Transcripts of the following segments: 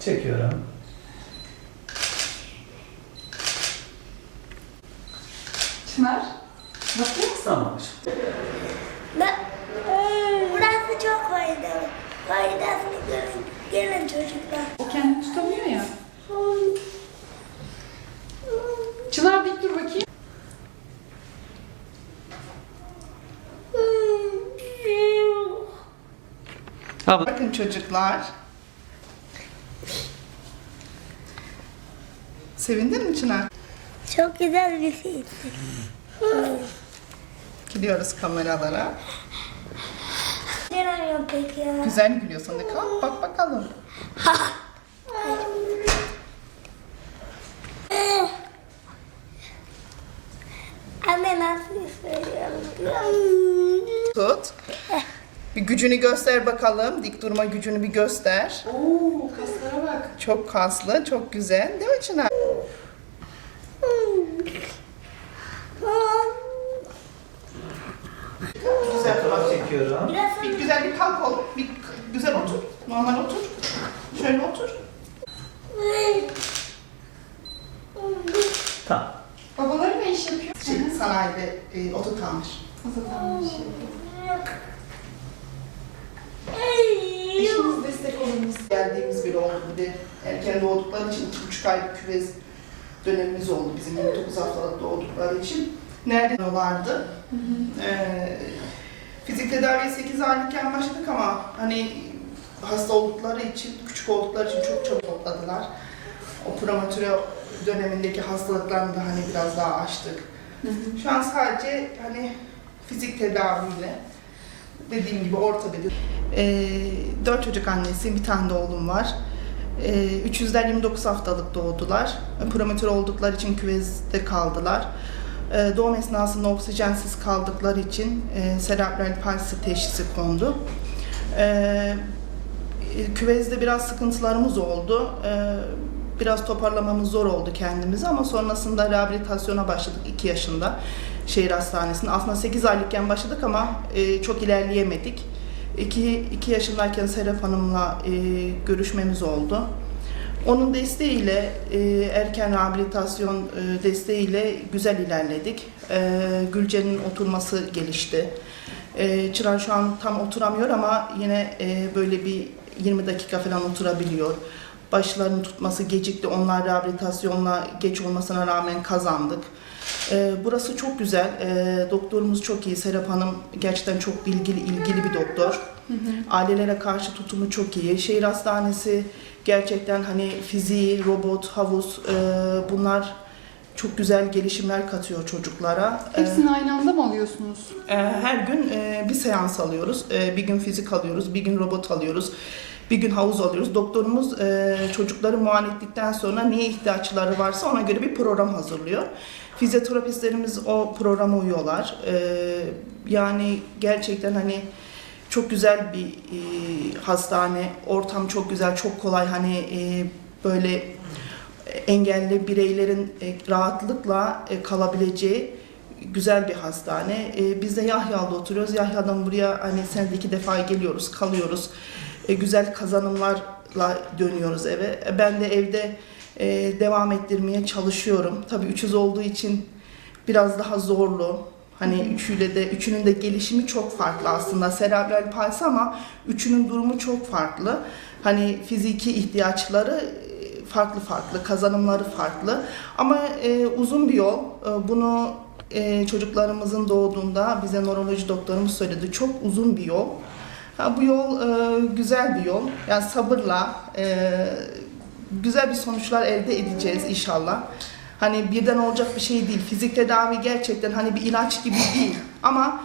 Çekiyorum. Çınar. Bakayım. Tamam. Ben, burası çok faydalı. Faydasını görün, gelin çocuklar. O kendini tutamıyor ya. Çınar dik dur bakayım. Abla. Bakın çocuklar. Sevindin mi Çınar? Çok güzel bir şey. Gidiyoruz kameralara. Gelemiyorum peki ya. Güzel gülüyorsun. De. Kalk bak bakalım. Anne nasıl söylüyorum? Tut. Bir gücünü göster bakalım. Dik durma gücünü bir göster. Oo kaslara bak. Çok kaslı, çok güzel. Değil mi Çınar? Güzel Fotoğraf çekiyorum. Biraz Bir güzel bir kalk ol. Bir k- güzel otur. Normal otur. Şöyle otur. Tamam. Babaları ne iş yapıyor? Şey, sanayide e, otu kalmış. Hazırlanmış. Eşiniz destek olunuz. Geldiğimiz bir oldu bir de erken doğdukları için iki buçuk aylık küvez dönemimiz oldu bizim 29 haftalık doğdukları için. Nerede vardı? Ee, fizik tedaviye 8 aylıkken başladık ama hani hasta oldukları için, küçük oldukları için çok çabuk topladılar. O prematüre dönemindeki hastalıklarını da hani biraz daha açtık. Şu an sadece hani fizik tedaviyle dediğim gibi ortopedi. Ee, dört çocuk annesi, bir tane de oğlum var. Ee, 300'ler 29 haftalık doğdular. Prematür oldukları için küvezde kaldılar. Ee, doğum esnasında oksijensiz kaldıkları için e, serebral palsi teşhisi kondu. Ee, küvezde biraz sıkıntılarımız oldu. Ee, biraz toparlamamız zor oldu kendimizi ama sonrasında rehabilitasyona başladık 2 yaşında şehir hastanesinde. Aslında 8 aylıkken başladık ama e, çok ilerleyemedik. 2, 2 yaşındayken Serap Hanım'la e, görüşmemiz oldu. Onun desteğiyle, e, erken rehabilitasyon e, desteğiyle güzel ilerledik. E, Gülce'nin oturması gelişti. E, Çınar şu an tam oturamıyor ama yine e, böyle bir 20 dakika falan oturabiliyor. Başlarını tutması gecikti. Onlar rehabilitasyonla geç olmasına rağmen kazandık. E, burası çok güzel. E, doktorumuz çok iyi. Serap Hanım gerçekten çok bilgili, ilgili bir doktor. Ailelere karşı tutumu çok iyi. Şehir hastanesi gerçekten hani fiziği, robot, havuz e, bunlar çok güzel gelişimler katıyor çocuklara. Hepsini aynı anda mı alıyorsunuz? e, Her gün e, bir seans alıyoruz. E, Bir gün fizik alıyoruz, bir gün robot alıyoruz. Bir gün havuz alıyoruz. Doktorumuz e, çocukları muayene ettikten sonra neye ihtiyaçları varsa ona göre bir program hazırlıyor. Fizyoterapistlerimiz o programa uyuyorlar. E, Yani gerçekten hani çok güzel bir e, hastane. Ortam çok güzel, çok kolay. Hani e, böyle engelli bireylerin e, rahatlıkla e, kalabileceği güzel bir hastane. E, Biz de Yahya'da oturuyoruz. Yahya'dan buraya hani senede iki defa geliyoruz, kalıyoruz. E, Güzel kazanımlarla dönüyoruz eve. E, Ben de evde e, devam ettirmeye çalışıyorum. Tabii 300 olduğu için biraz daha zorlu. Hani üçüyle de üçünün de gelişimi çok farklı aslında. Serebral palsi ama üçünün durumu çok farklı. Hani fiziki ihtiyaçları e, farklı farklı, kazanımları farklı. Ama e, uzun bir yol. E, bunu e, çocuklarımızın doğduğunda bize nöroloji doktorumuz söyledi. Çok uzun bir yol. Ha, bu yol e, güzel bir yol. Yani sabırla e, güzel bir sonuçlar elde edeceğiz inşallah. Hani birden olacak bir şey değil. Fizik tedavi gerçekten hani bir ilaç gibi değil. Ama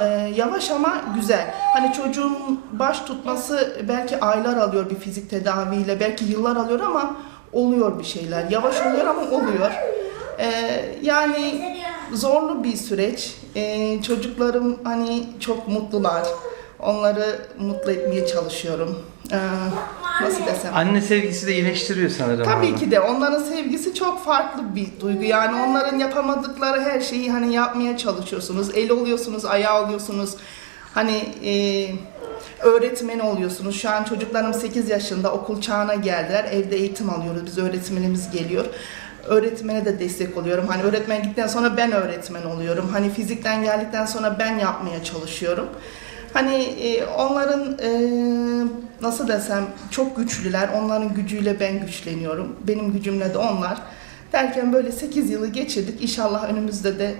e, yavaş ama güzel. Hani çocuğun baş tutması belki aylar alıyor bir fizik tedaviyle, belki yıllar alıyor ama oluyor bir şeyler. Yavaş oluyor ama oluyor. E, yani zorlu bir süreç. E, çocuklarım hani çok mutlular. Onları mutlu etmeye çalışıyorum. E, nasıl desem? Anne sevgisi de iyileştiriyor sanırım. Tabii ki de onların sevgisi çok farklı bir duygu. Yani onların yapamadıkları her şeyi hani yapmaya çalışıyorsunuz. El oluyorsunuz, ayağı oluyorsunuz. Hani e, öğretmeni oluyorsunuz. Şu an çocuklarım 8 yaşında okul çağına geldiler. Evde eğitim alıyoruz. Biz öğretmenimiz geliyor. Öğretmene de destek oluyorum. Hani öğretmen gittikten sonra ben öğretmen oluyorum. Hani fizikten geldikten sonra ben yapmaya çalışıyorum. Hani e, onların e, nasıl desem çok güçlüler. Onların gücüyle ben güçleniyorum. Benim gücümle de onlar. Derken böyle 8 yılı geçirdik. İnşallah önümüzde de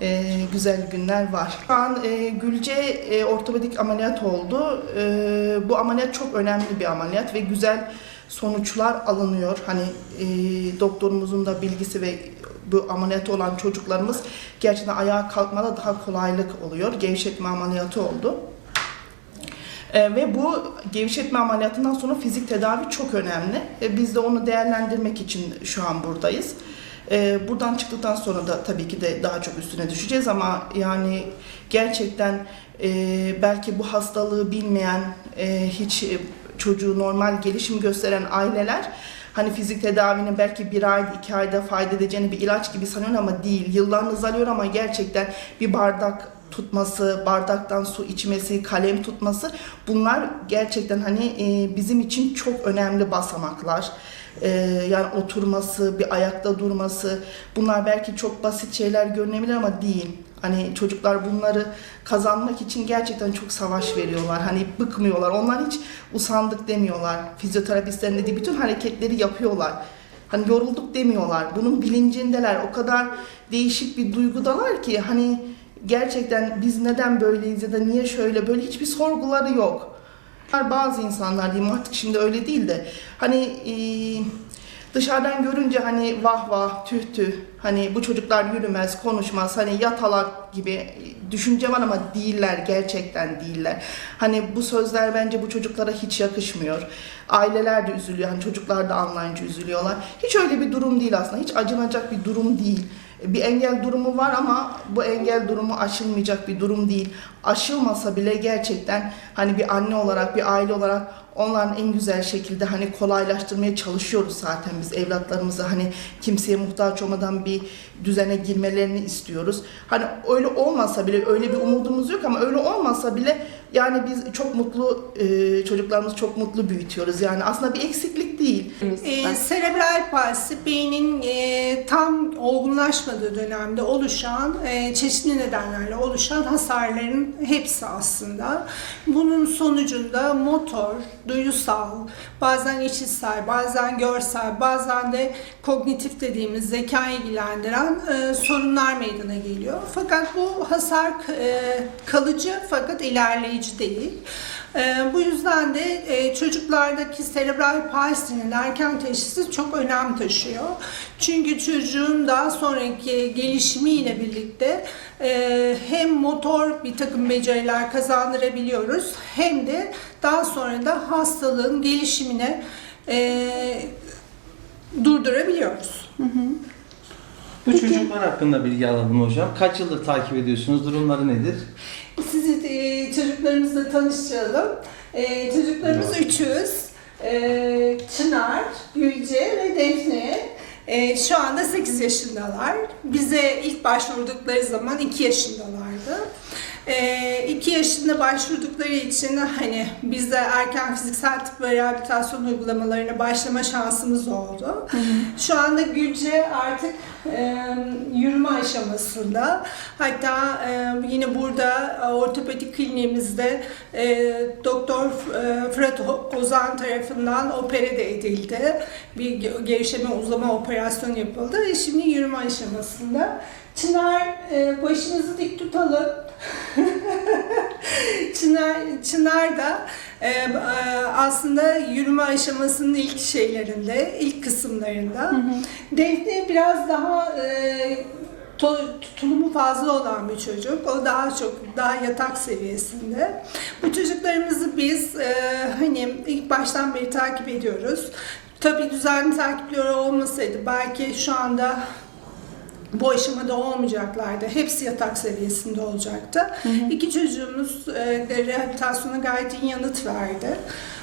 e, güzel günler var. Şu an e, Gülce e, ortopedik ameliyat oldu. E, bu ameliyat çok önemli bir ameliyat ve güzel sonuçlar alınıyor. Hani e, doktorumuzun da bilgisi ve bu ameliyatı olan çocuklarımız gerçekten ayağa kalkmada daha kolaylık oluyor. Gevşetme ameliyatı oldu. E, ve bu gevşetme ameliyatından sonra fizik tedavi çok önemli. E, biz de onu değerlendirmek için şu an buradayız. E, buradan çıktıktan sonra da tabii ki de daha çok üstüne düşeceğiz ama yani gerçekten e, belki bu hastalığı bilmeyen, e, hiç çocuğu normal gelişim gösteren aileler hani fizik tedavinin belki bir ayda iki ayda fayda edeceğini bir ilaç gibi sanıyor ama değil. Yıllarınız alıyor ama gerçekten bir bardak tutması, bardaktan su içmesi, kalem tutması bunlar gerçekten hani bizim için çok önemli basamaklar. E, yani oturması, bir ayakta durması bunlar belki çok basit şeyler görünebilir ama değil. Hani çocuklar bunları kazanmak için gerçekten çok savaş veriyorlar. Hani bıkmıyorlar. Onlar hiç usandık demiyorlar. Fizyoterapistlerin dediği bütün hareketleri yapıyorlar. Hani yorulduk demiyorlar. Bunun bilincindeler. O kadar değişik bir duygudalar ki hani gerçekten biz neden böyleyiz ya da niye şöyle böyle hiçbir sorguları yok. Bazı insanlar diyeyim artık şimdi öyle değil de hani e, dışarıdan görünce hani vah vah tüh tüh hani bu çocuklar yürümez konuşmaz hani yatalak gibi düşünce var ama değiller gerçekten değiller. Hani bu sözler bence bu çocuklara hiç yakışmıyor. Aileler de üzülüyor hani çocuklar da anlayınca üzülüyorlar. Hiç öyle bir durum değil aslında hiç acınacak bir durum değil. Bir engel durumu var ama bu engel durumu aşılmayacak bir durum değil. Aşılmasa bile gerçekten hani bir anne olarak, bir aile olarak onların en güzel şekilde hani kolaylaştırmaya çalışıyoruz zaten biz evlatlarımızı hani kimseye muhtaç olmadan bir düzene girmelerini istiyoruz. Hani öyle olmasa bile öyle bir umudumuz yok ama öyle olmasa bile yani biz çok mutlu e, çocuklarımızı çok mutlu büyütüyoruz. Yani aslında bir eksiklik değil. Ee, serebral palsi beynin e, tam olgunlaşmadığı dönemde oluşan, e, çeşitli nedenlerle oluşan hasarların hepsi aslında. Bunun sonucunda motor, duyusal, bazen işitsel, bazen görsel, bazen de kognitif dediğimiz zeka ilgilendiren e, sorunlar meydana geliyor. Fakat bu hasar e, kalıcı fakat ilerleyici değil. Ee, bu yüzden de e, çocuklardaki serebral palsinin erken teşhisi çok önem taşıyor. Çünkü çocuğun daha sonraki gelişimiyle birlikte e, hem motor bir takım beceriler kazandırabiliyoruz hem de daha sonra da hastalığın gelişimine e, durdurabiliyoruz. Bu çocuklar hakkında bilgi alalım hocam. Kaç yıldır takip ediyorsunuz? Durumları nedir? Sizi e, çocuklarımızla tanıştıralım. E, çocuklarımız üçüz. E, Çınar, Gülce ve Defne. E, şu anda 8 yaşındalar. Bize ilk başvurdukları zaman 2 yaşındalardı. 2 yaşında başvurdukları için hani biz de erken fiziksel tıp ve rehabilitasyon uygulamalarına başlama şansımız oldu. Şu anda Gülce artık e, yürüme aşamasında. Hatta e, yine burada e, ortopedik kliniğimizde e, Doktor e, Fırat Ozan tarafından opere de edildi. Bir ge- gevşeme uzama operasyonu yapıldı ve şimdi yürüme aşamasında. Çınar e, başınızı dik tutalım. Çınar, Çınar da e, e, aslında yürüme aşamasının ilk şeylerinde, ilk kısımlarında. Defne biraz daha e, to- tutulumu fazla olan bir çocuk. O daha çok daha yatak seviyesinde. Bu çocuklarımızı biz e, hani ilk baştan beri takip ediyoruz. Tabii düzenli takipleri olmasaydı belki şu anda bu aşamada olmayacaklardı. Hepsi yatak seviyesinde olacaktı. İki çocuğumuz e, rehabilitasyona gayet iyi yanıt verdi.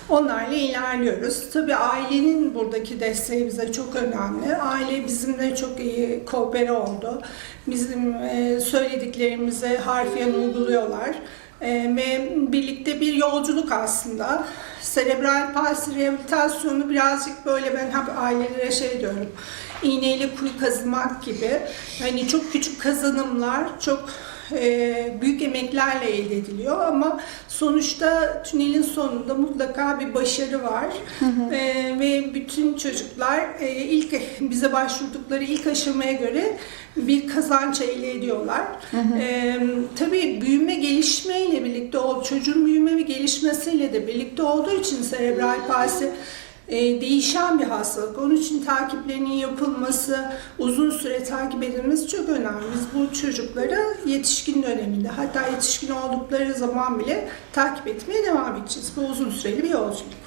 Onlarla ilerliyoruz. Tabii ailenin buradaki desteği bize çok önemli. Aile bizimle çok iyi koopere oldu. Bizim e, söylediklerimizi harfiyen uyguluyorlar. E, ve birlikte bir yolculuk aslında. Serebral palsi rehabilitasyonu birazcık böyle ben hep ailelere şey diyorum. İğneyle kuyu kazımak gibi. Hani çok küçük kazanımlar, çok e, büyük emeklerle elde ediliyor ama sonuçta tünelin sonunda mutlaka bir başarı var E, ve bütün çocuklar e, ilk bize başvurdukları ilk aşamaya göre bir kazanç elde ediyorlar. E, tabii büyüme gelişmeyle birlikte o çocuğun büyüme ve gelişmesiyle de birlikte olduğu için serebral palsi değişen bir hastalık. Onun için takiplerinin yapılması, uzun süre takip edilmesi çok önemli. Biz bu çocukları yetişkin döneminde, hatta yetişkin oldukları zaman bile takip etmeye devam edeceğiz. Bu uzun süreli bir yolculuk.